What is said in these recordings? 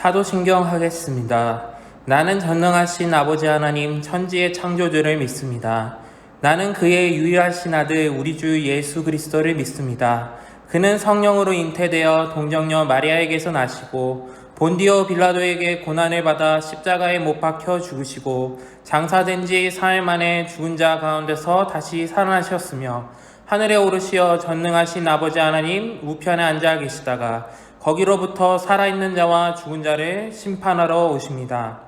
사도신경 하겠습니다. 나는 전능하신 아버지 하나님 천지의 창조주를 믿습니다. 나는 그의 유일하신 아들 우리 주 예수 그리스도를 믿습니다. 그는 성령으로 잉태되어 동정녀 마리아에게서 나시고 본디오 빌라도에게 고난을 받아 십자가에 못 박혀 죽으시고 장사된 지 사흘 만에 죽은 자 가운데서 다시 살아나셨으며 하늘에 오르시어 전능하신 아버지 하나님 우편에 앉아 계시다가 거기로부터 살아있는 자와 죽은 자를 심판하러 오십니다.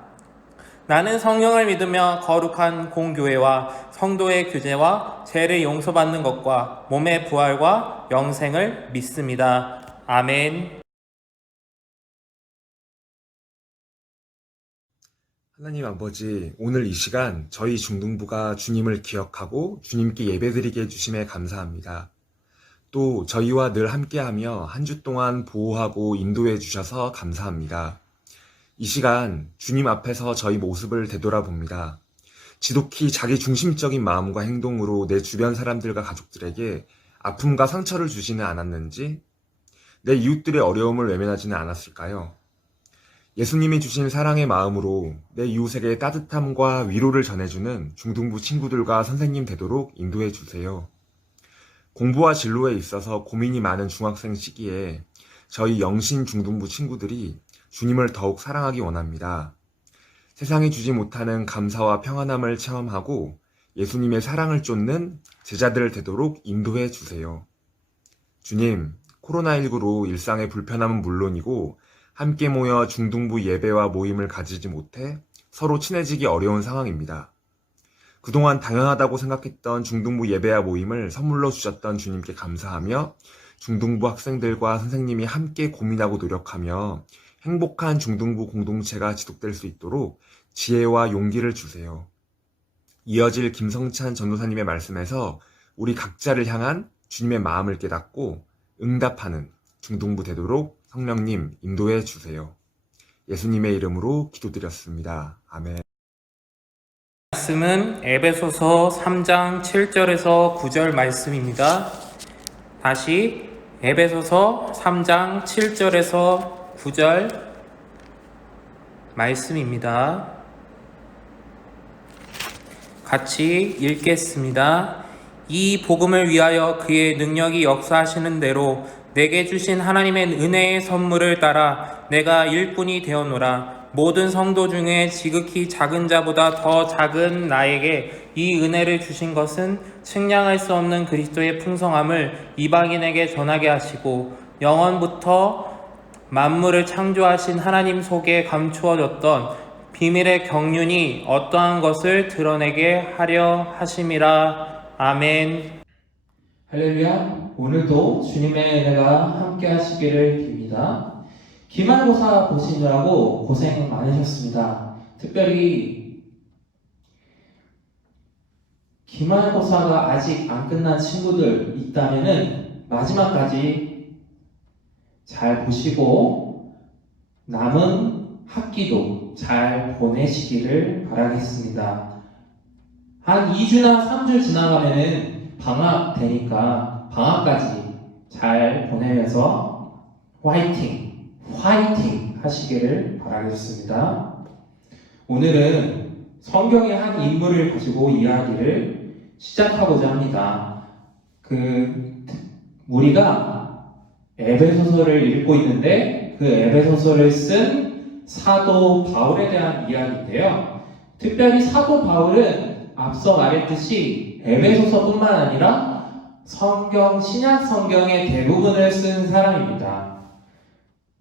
나는 성령을 믿으며 거룩한 공교회와 성도의 교제와 죄를 용서받는 것과 몸의 부활과 영생을 믿습니다. 아멘. 하나님 아버지, 오늘 이 시간 저희 중등부가 주님을 기억하고 주님께 예배드리게 해주심에 감사합니다. 또 저희와 늘 함께하며 한 주 동안 보호하고 인도해 주셔서 감사합니다. 이 시간 주님 앞에서 저희 모습을 되돌아봅니다. 지독히 자기 중심적인 마음과 행동으로 내 주변 사람들과 가족들에게 아픔과 상처를 주지는 않았는지, 내 이웃들의 어려움을 외면하지는 않았을까요? 예수님이 주신 사랑의 마음으로 내 이웃에게 따뜻함과 위로를 전해주는 중등부 친구들과 선생님 되도록 인도해 주세요. 공부와 진로에 있어서 고민이 많은 중학생 시기에 저희 영신 중등부 친구들이 주님을 더욱 사랑하기 원합니다. 세상이 주지 못하는 감사와 평안함을 체험하고 예수님의 사랑을 쫓는 제자들 되도록 인도해 주세요. 주님, 코로나19로 일상의 불편함은 물론이고 함께 모여 중등부 예배와 모임을 가지지 못해 서로 친해지기 어려운 상황입니다. 그동안 당연하다고 생각했던 중등부 예배와 모임을 선물로 주셨던 주님께 감사하며 중등부 학생들과 선생님이 함께 고민하고 노력하며 행복한 중등부 공동체가 지속될 수 있도록 지혜와 용기를 주세요. 이어질 김성찬 전도사님의 말씀에서 우리 각자를 향한 주님의 마음을 깨닫고 응답하는 중등부 되도록 성령님 인도해 주세요. 예수님의 이름으로 기도드렸습니다. 아멘. 말씀은 에베소서 3장 7절에서 9절 말씀입니다. 다시 에베소서 3장 7절에서 9절 말씀입니다. 같이 읽겠습니다. 이 복음을 위하여 그의 능력이 역사하시는 대로 내게 주신 하나님의 은혜의 선물을 따라 내가 일꾼이 되었노라. 모든 성도 중에 지극히 작은 자보다 더 작은 나에게 이 은혜를 주신 것은 측량할 수 없는 그리스도의 풍성함을 이방인에게 전하게 하시고 영원부터 만물을 창조하신 하나님 속에 감추어졌던 비밀의 경륜이 어떠한 것을 드러내게 하려 하심이라. 아멘. 할렐루야. 오늘도 주님의 은혜가 함께 하시기를 빕니다. 기말고사 보시느라고 고생 많으셨습니다. 특별히 기말고사가 아직 안 끝난 친구들 있다면은 마지막까지 잘 보시고 남은 학기도 잘 보내시기를 바라겠습니다. 한 2주나 3주 지나가면은 방학 되니까 방학까지 잘 보내면서 화이팅 하시기를 바라겠습니다. 오늘은 성경의 한 인물을 가지고 이야기를 시작하고자 합니다. 우리가 에베소서를 읽고 있는데 그 에베소서를 쓴 사도 바울에 대한 이야기인데요. 특별히 사도 바울은 앞서 말했듯이 에베소서뿐만 아니라 신약 성경의 대부분을 쓴 사람입니다.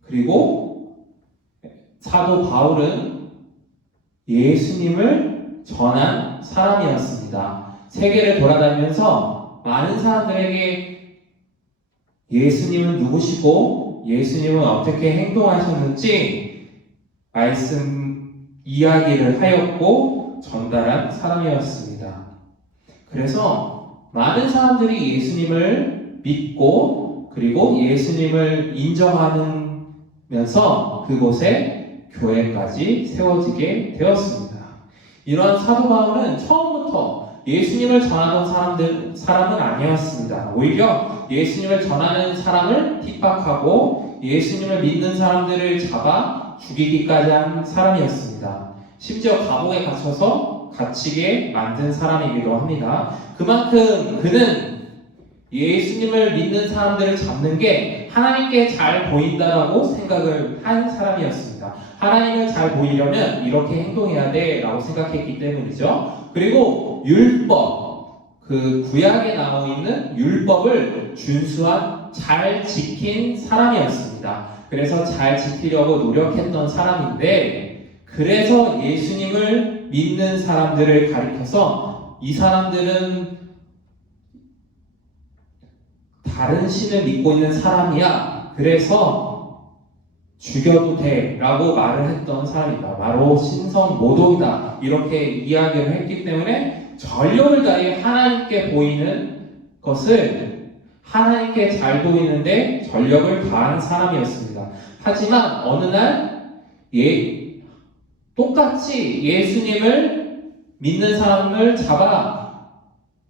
그리고 사도 바울은 예수님을 전한 사람이었습니다. 세계를 돌아다니면서 많은 사람들에게 예수님은 누구시고 예수님은 어떻게 행동하셨는지 이야기를 하였고 전달한 사람이었습니다. 그래서 많은 사람들이 예수님을 믿고 그리고 예수님을 인정하면서 그곳에 교회까지 세워지게 되었습니다. 이러한 사도 바울은 처음부터 예수님을 전하던 사람은 아니었습니다. 오히려 예수님을 전하는 사람을 핍박하고 예수님을 믿는 사람들을 잡아 죽이기까지 한 사람이었습니다. 심지어 감옥에 갇혀서 갇히게 만든 사람이기도 합니다. 그만큼 그는 예수님을 믿는 사람들을 잡는 게 하나님께 잘 보인다라고 생각을 한 사람이었습니다. 하나님을 잘 보이려면 이렇게 행동해야 돼 라고 생각했기 때문이죠. 그리고 율법, 그 구약에 나와 있는 율법을 준수한 잘 지킨 사람이었습니다. 그래서 잘 지키려고 노력했던 사람인데, 그래서 예수님을 믿는 사람들을 가리켜서 이 사람들은 다른 신을 믿고 있는 사람이야, 그래서 죽여도 돼 라고 말을 했던 사람이다. 바로 신성 모독이다, 이렇게 이야기를 했기 때문에 전력을 다해 하나님께 보이는 것을, 하나님께 잘 보이는데 전력을 다한 사람이었습니다. 하지만 어느 날 똑같이 예수님을 믿는 사람을 잡아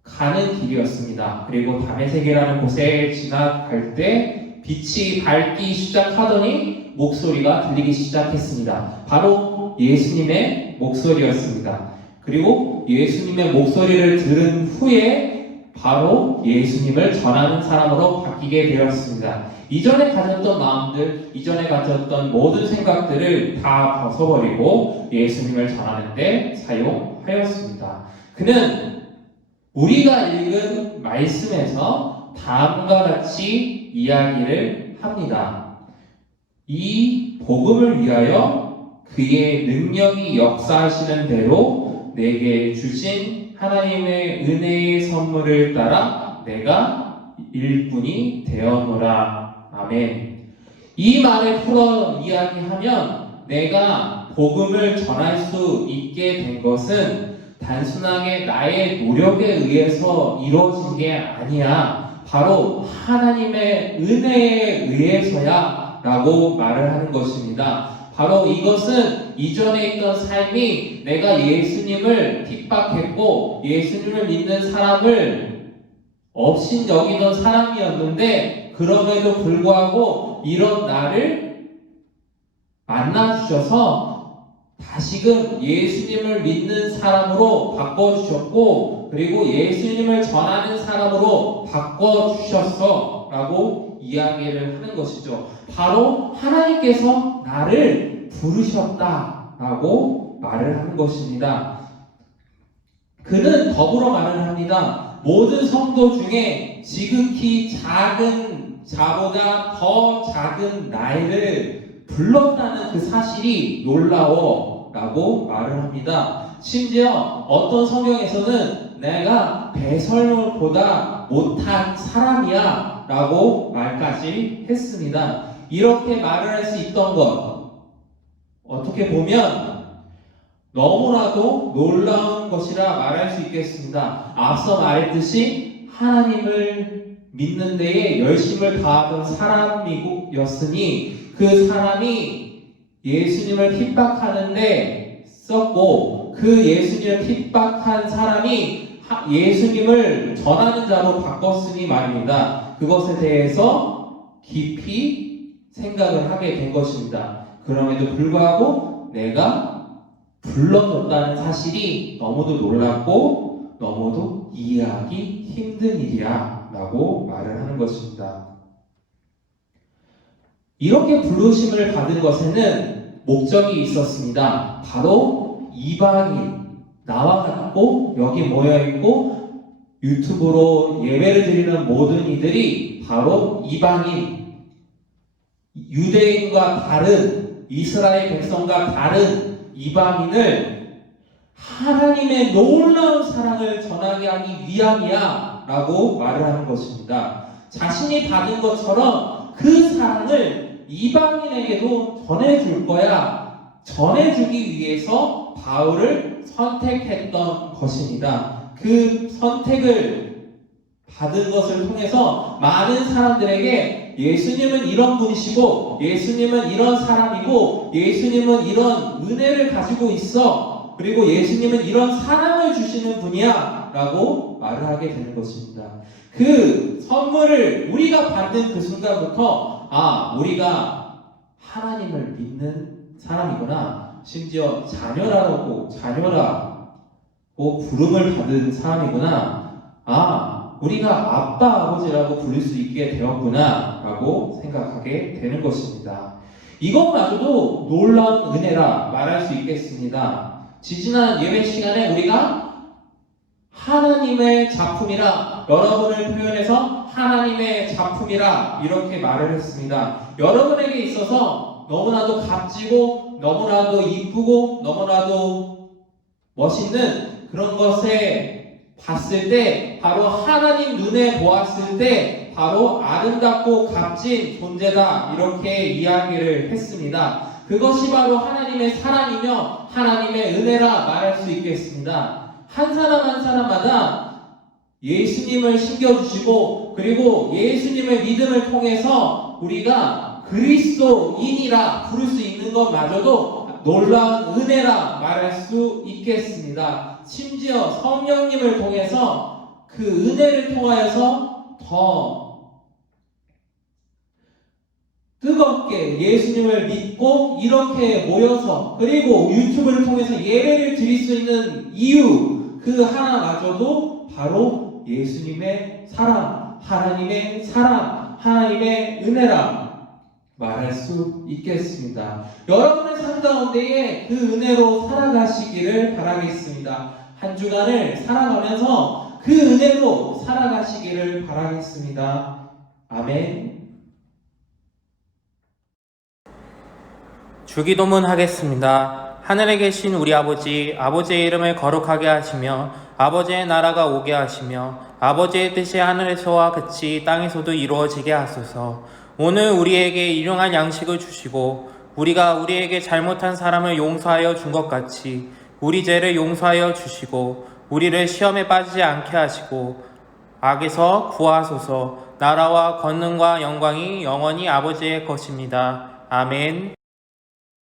가는 길이었습니다. 그리고 다메섹이라는 곳에 지나갈 때 빛이 밝기 시작하더니 목소리가 들리기 시작했습니다. 바로 예수님의 목소리였습니다. 그리고 예수님의 목소리를 들은 후에 바로 예수님을 전하는 사람으로 바뀌게 되었습니다. 이전에 가졌던 마음들, 이전에 가졌던 모든 생각들을 다 벗어버리고 예수님을 전하는 데 사용하였습니다. 그는 우리가 읽은 말씀에서 다음과 같이 이야기를 합니다. 이 복음을 위하여 그의 능력이 역사하시는 대로 내게 주신 하나님의 은혜의 선물을 따라 내가 일꾼이 되었노라. 아멘. 이 말을 풀어 이야기하면 내가 복음을 전할 수 있게 된 것은 단순하게 나의 노력에 의해서 이루어진 게 아니야. 바로 하나님의 은혜에 의해서야 라고 말을 하는 것입니다. 바로 이것은 이전에 있던 삶이 내가 예수님을 핍박했고 예수님을 믿는 사람을 업신 여기던 사람이었는데, 그럼에도 불구하고 이런 나를 만나주셔서 다시금 예수님을 믿는 사람으로 바꿔주셨고, 그리고 예수님을 전하는 사람으로 바꿔주셨어 라고 이야기를 하는 것이죠. 바로 하나님께서 나를 부르셨다 라고 말을 하는 것입니다. 그는 더불어 말을 합니다. 모든 성도 중에 지극히 작은 자보다 더 작은 나를 불렀다는 그 사실이 놀라워 라고 말을 합니다. 심지어 어떤 성경에서는 내가 배설물보다 못한 사람이야 라고 말까지 했습니다. 이렇게 말을 할 수 있던 것, 어떻게 보면 너무나도 놀라운 것이라 말할 수 있겠습니다. 앞서 말했듯이 하나님을 믿는 데에 열심을 다하던 사람이었으니 그 사람이 예수님을 핍박하는데 썼고, 그 예수님을 핍박한 사람이 예수님을 전하는 자로 바꿨으니 말입니다. 그것에 대해서 깊이 생각을 하게 된 것입니다. 그럼에도 불구하고 내가 불러줬다는 사실이 너무도 놀랍고 너무도 이해하기 힘든 일이야 라고 말을 하는 것입니다. 이렇게 부르심을 받은 것에는 목적이 있었습니다. 바로 이방인, 나와 같고 여기 모여있고 유튜브로 예배를 드리는 모든 이들이 바로 이방인, 유대인과 다른, 이스라엘 백성과 다른 이방인을 하나님의 놀라운 사랑을 전하게 하기 위함이야 라고 말을 하는 것입니다. 자신이 받은 것처럼 그 사랑을 이방인에게도 전해줄 거야, 전해주기 위해서 바울을 선택했던 것입니다. 그 선택을 받은 것을 통해서 많은 사람들에게 예수님은 이런 분이시고, 예수님은 이런 사람이고, 예수님은 이런 은혜를 가지고 있어, 그리고 예수님은 이런 사랑을 주시는 분이야 라고 말을 하게 되는 것입니다. 그 선물을 우리가 받는 그 순간부터 우리가 하나님을 믿는 사람이구나. 심지어 자녀라고 부름을 받은 사람이구나. 우리가 아빠, 아버지라고 부를 수 있게 되었구나 라고 생각하게 되는 것입니다. 이것마저도 놀라운 은혜라 말할 수 있겠습니다. 지지난 예배 시간에 우리가 하나님의 작품이라, 여러분을 표현해서 하나님의 작품이라 이렇게 말을 했습니다. 여러분에게 있어서 너무나도 값지고 너무나도 이쁘고 너무나도 멋있는 그런 것에 봤을 때, 바로 하나님 눈에 보았을 때 바로 아름답고 값진 존재다 이렇게 이야기를 했습니다. 그것이 바로 하나님의 사랑이며 하나님의 은혜라 말할 수 있겠습니다. 한 사람 한 사람마다 예수님을 신겨주시고, 그리고 예수님의 믿음을 통해서 우리가 그리스도인이라 부를 수 있는 것마저도 놀라운 은혜라 말할 수 있겠습니다. 심지어 성령님을 통해서 그 은혜를 통하여서 더 뜨겁게 예수님을 믿고 이렇게 모여서, 그리고 유튜브를 통해서 예배를 드릴 수 있는 이유, 그 하나마저도 바로 예수님의 사랑, 하나님의 사랑, 하나님의 은혜라 말할 수 있겠습니다. 여러분의 삶 가운데에 그 은혜로 살아가시기를 바라겠습니다. 한 주간을 살아가면서 그 은혜로 살아가시기를 바라겠습니다. 아멘. 주기도문 하겠습니다. 하늘에 계신 우리 아버지, 아버지의 이름을 거룩하게 하시며 아버지의 나라가 오게 하시며 아버지의 뜻이 하늘에서와 같이 땅에서도 이루어지게 하소서. 오늘 우리에게 일용할 양식을 주시고 우리가 우리에게 잘못한 사람을 용서하여 준 것 같이 우리 죄를 용서하여 주시고 우리를 시험에 빠지지 않게 하시고 악에서 구하소서. 나라와 권능과 영광이 영원히 아버지의 것입니다. 아멘.